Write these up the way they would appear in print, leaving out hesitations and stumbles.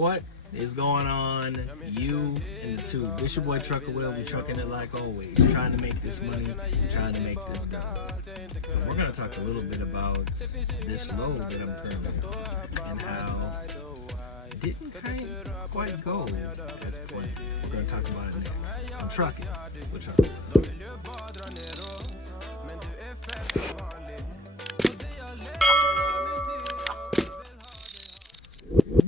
What is going on, you and the tube? This your boy Trucker Will. We trucking it like always, trying to make this money, trying to make this dough. And we're gonna talk a little bit about this load that I'm currently on and how it didn't quite go as planned. We're gonna talk about it next. I'm trucking with Trucker Will.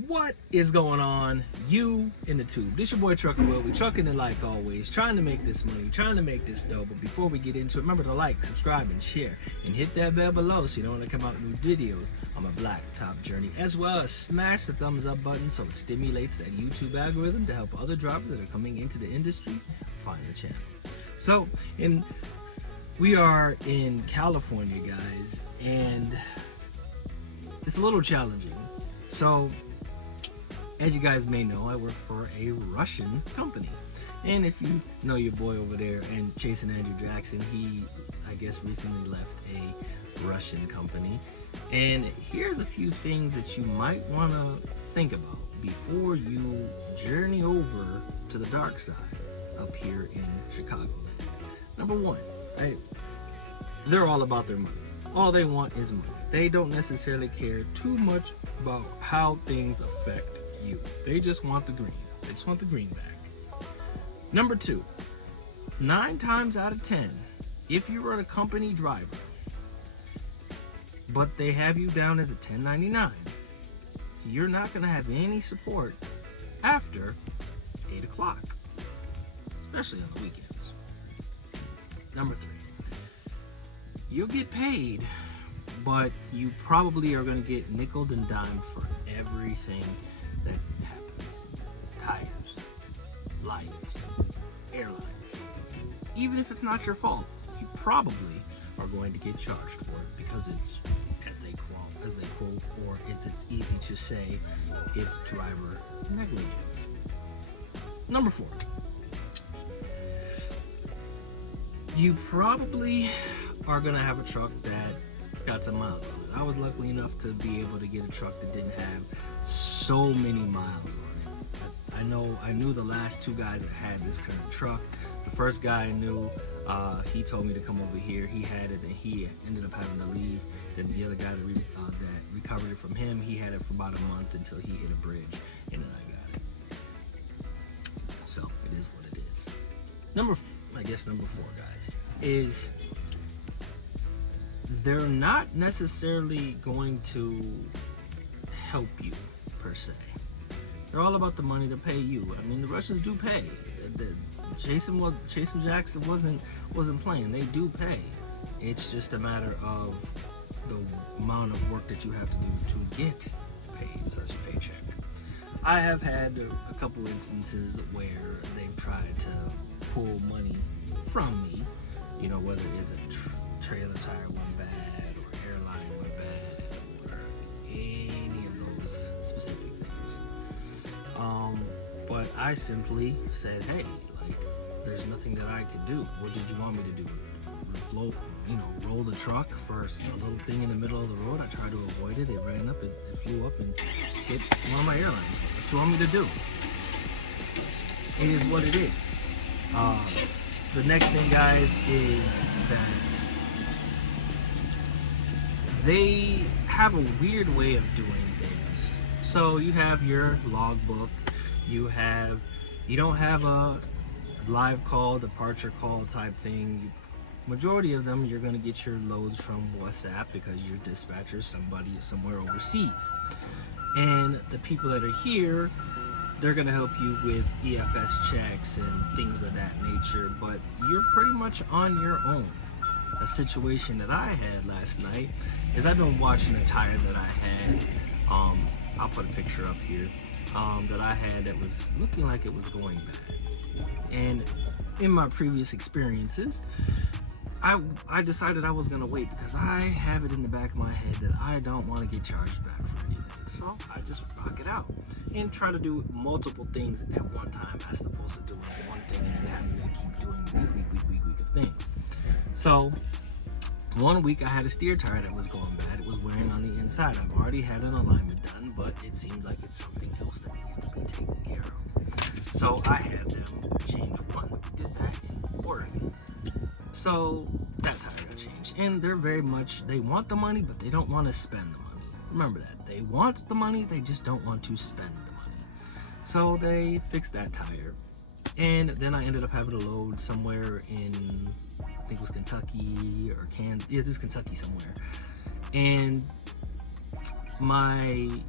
What is going on, you in the tube? This your boy Trucker Will. We trucking it like always, trying to make this money, trying to make this dough. But before we get into it, remember to like, subscribe, and share, and hit that bell below so you don't want to come out with new videos on my blacktop journey, as well as smash the thumbs up button so it stimulates that YouTube algorithm to help other drivers that are coming into the industry find the channel. So, we are in California, guys, and it's a little challenging. So, as you guys may know, I work for a Russian company. And if you know your boy over there and Chasing Andrew Jackson, he, I guess, recently left a Russian company. And here's a few things that you might want to think about before you journey over to the dark side up here in Chicagoland. Number one, they're all about their money. All they want is money. They don't necessarily care too much about how things affect you. They just want the green. They just want the greenback. Number two, 9 times out of 10, if you are a company driver, but they have you down as a 1099, you're not going to have any support after 8 o'clock, especially on the weekends. Number 3, you'll get paid, but you probably are going to get nickeled and dimed for everything that happens. Tires, lights, airlines. Even if it's not your fault, you probably are going to get charged for it because it's, as they quote, or it's easy to say, it's driver negligence. Number 4, you probably are going to have a truck that's got some miles on it. I was lucky enough to be able to get a truck that didn't have so many miles on it. I knew the last 2 guys that had this current truck. The first guy I knew, he told me to come over here. He had it and he ended up having to leave. Then the other guy that recovered it from him, he had it for about a month until he hit a bridge, and then I got it. So it is what it is. Number 4, guys, is they're not necessarily going to help you per se. They're all about the money to pay you. I mean, the Russians do pay. Chasing Jackson wasn't playing. They do pay. It's just a matter of the amount of work that you have to do to get paid such a paycheck. I have had a couple instances where they've tried to pull money from me, you know, whether it's a trailer tire went bad or airline went bad or any of those specific things. But I simply said, hey, like, there's nothing that I could do. What did you want me to do? Roll the truck first, a little thing in the middle of the road. I tried to avoid it. It ran up, it flew up and hit one of my airlines. What you want me to do? It is what it is. The next thing, guys, is that they have a weird way of doing things. So you have your logbook, you don't have a live call, departure call type thing. Majority of them, you're going to get your loads from WhatsApp because your dispatcher is somewhere overseas. And the people that are here, they're going to help you with EFS checks and things of that nature, but you're pretty much on your own. A situation that I had last night is I've been watching a tire that I had, I'll put a picture up here, that I had that was looking like it was going bad. And in my previous experiences, I decided I was going to wait because I have it in the back of my head that I don't want to get charged back for anything. So I just rock it out and try to do multiple things at one time as opposed to doing one thing and then having to keep doing week of things. So one week I had a steer tire that was going bad. It was wearing on the inside. I've already had an alignment done, but it seems like it's something else that needs to be taken care of. So I had them change one. We did that in Oregon. So that tire got changed, and they're they want the money, but they don't want to spend the money. Remember that. They want the money, they just don't want to spend the money. So they fixed that tire, and then I ended up having to load somewhere in, I think it was Kentucky or Kansas. Yeah, it was Kentucky somewhere. And I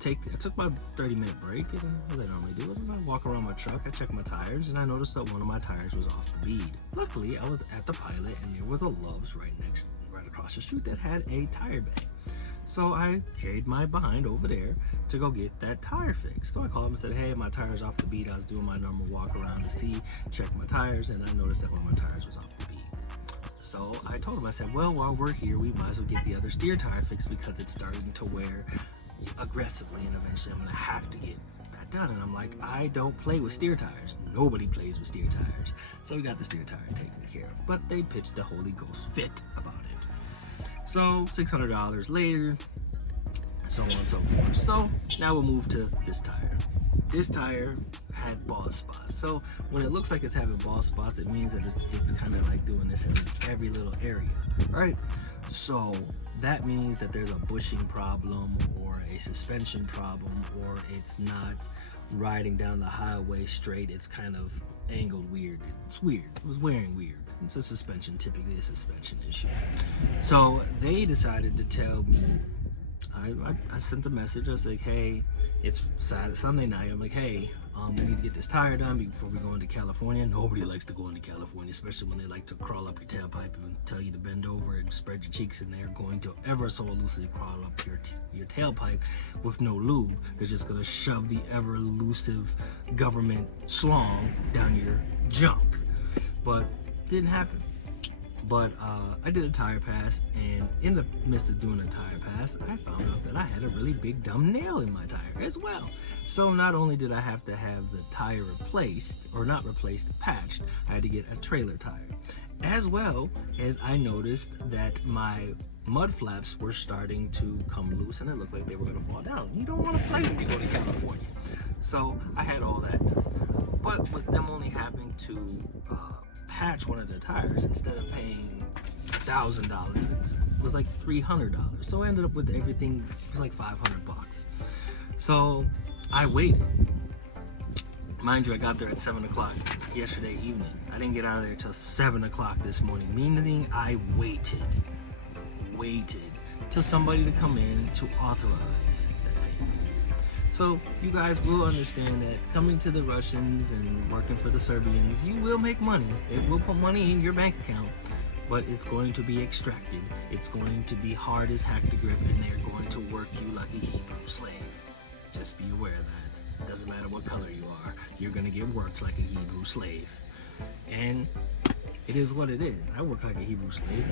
took my 30-minute break, and what I normally do is I walk around my truck, I check my tires, and I noticed that one of my tires was off the bead. Luckily, I was at the Pilot, and there was a Love's right across the street that had a tire bay. So I carried my behind over there to go get that tire fixed. So I called him and said, hey, my tire's off the bead. I was doing my normal walk around to check my tires, and I noticed that one of my tires was off the bead. So I told him, I said, well, while we're here, we might as well get the other steer tire fixed because it's starting to wear aggressively, and eventually I'm gonna have to get that done. And I'm like, I don't play with steer tires. Nobody plays with steer tires. So we got the steer tire taken care of, but they pitched the Holy Ghost fit about it. So $600 later, so on and so forth. So now we'll move to this tire. This tire had bald spots. So when it looks like it's having bald spots, it means that it's kind of like doing this in every little area, right? So that means that there's a bushing problem or a suspension problem, or it's not riding down the highway straight. It's kind of angled weird. It's weird. It was wearing weird. It's a suspension, typically a suspension issue. So they decided to tell me, I sent a message. I was like, hey, it's Sunday night. I'm like, hey, we need to get this tire done before we go into California. Nobody likes to go into California, especially when they like to crawl up your tailpipe and tell you to bend over and spread your cheeks, and they're going to ever so elusively crawl up your tailpipe with no lube. They're just going to shove the ever elusive government schlong down your junk. But didn't happen. But I did a tire pass, and in the midst of doing a tire pass, I found out that I had a really big dumb nail in my tire as well. So not only did I have to have the tire replaced, or not replaced, patched, I had to get a trailer tire. As well as I noticed that my mud flaps were starting to come loose, and it looked like they were going to fall down. You don't want to play when you go to California. So I had all that done. But with them only having to patch one of the tires, instead of paying $1,000, it was like $300. So I ended up with everything, it was like $500. So I waited. Mind you, I got there at 7 o'clock yesterday evening. I didn't get out of there till 7 o'clock this morning, meaning I waited till somebody to come in to authorize that payment. So you guys will understand that coming to the Russians and working for the Serbians, you will make money. It will put money in your bank account, but it's going to be extracted. It's going to be hard as heck to grip, and they're going to work you like a Hebrew slave. Just be aware of that. It doesn't matter what color you are, you're going to get worked like a Hebrew slave. And it is what it is. I work like a Hebrew slave,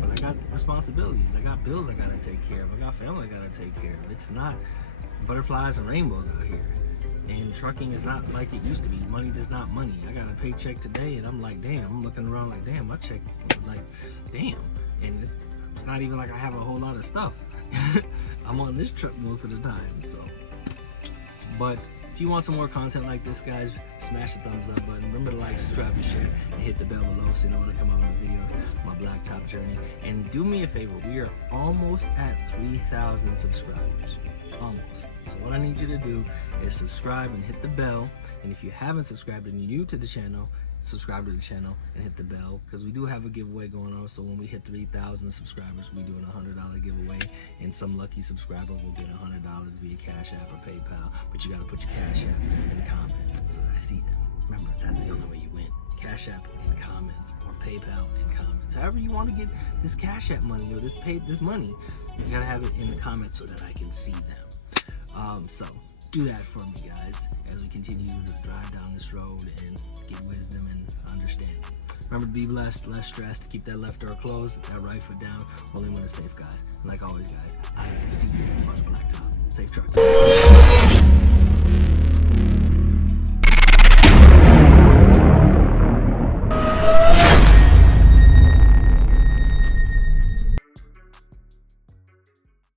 but I got responsibilities. I got bills I got to take care of. I got family I got to take care of. It's not butterflies and rainbows out here. And trucking is not like it used to be. Money is not money. I got a paycheck today, and I'm like, damn. I'm looking around like, damn, my check was like, damn. And it's not even like I have a whole lot of stuff. I'm on this truck most of the time, so. But if you want some more content like this, guys, smash the thumbs up button. Remember to like, subscribe, and share, and hit the bell below so you know when I come out with videos, my blacktop journey. And do me a favor, we are almost at 3,000 subscribers. Almost. So what I need you to do is subscribe and hit the bell. And if you haven't subscribed and you're new to the channel, subscribe to the channel and hit the bell, because we do have a giveaway going on. So when we hit 3,000 subscribers, we're doing a $100 giveaway, and some lucky subscriber will get $100 via Cash App or PayPal. But you got to put your Cash App in the comments so that I see them. Remember, that's the only way you win. Cash App in comments, or PayPal in comments. However you want to get this Cash App money, or this money, you gotta have it in the comments so that I can see them. So do that for me, guys, as we continue to drive down this road and get wisdom and understanding. Remember to be blessed, less stressed, keep that left door closed, that right foot down, only when it's safe, guys. And like always, guys, I will see you on the blacktop. Safe trucking.